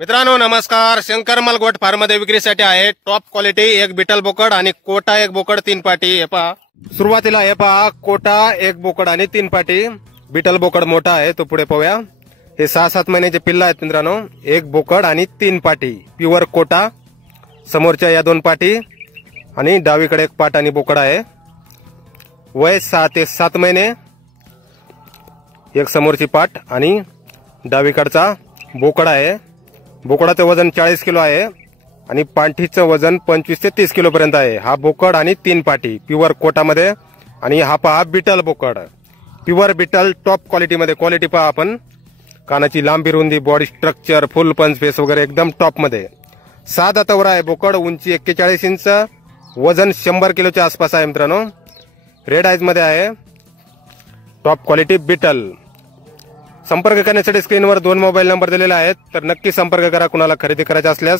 मित्रांनो नमस्कार. शंकर माल गोट फार्म मध्ये विक्रीसाठी आहे टॉप क्वालिटी एक बिटल बोकड आणि कोटा एक बोकड तीन पाटी. हे पहा सुरुवातीला हे पहा कोटा एक बोकड आणि तीन पाटी. बिटल बोकड मोठा आहे तो पुढे पाहूया. हे 6-7 महिन्याचे पिल्ला आहेत मित्रांनो. एक बोकड आणि तीन पाटी प्युअर कोटा. समोरच्या या दोन पाटी आणि डावीकडे एक पाट आणि बोकड आहे. वय 6 ते 7 महिने. एक समोरची पाट आणि डावीकडचा बोकड आहे. बोकडाचं वजन 40 किलो आहे आणि पाठीचं वजन 25 ते 30 किलो पर्यंत आहे. हा बोकड आणि तीन पाटी प्युअर कोटामध्ये. आणि हा पहा बिटल बोकड प्युअर बिटल टॉप क्वालिटीमध्ये. क्वालिटी पहा आपण. कानाची लांबी रुंदी बॉडी स्ट्रक्चर फुल पंच फेस वगैरे एकदम टॉप मध्ये. 7 दातावर आहे बोकड. उंची 41 इंच. वजन 100 किलोच्या आसपास आहे मित्रांनो. रेड आईज मध्ये आहे. टॉप क्वालिटी बिटल. संपर्क करण्यासाठी स्क्रीनवर 2 मोबाईल नंबर दिलेले आहेत तर नक्की संपर्क करा कुणाला खरेदी करायचा असल्यास.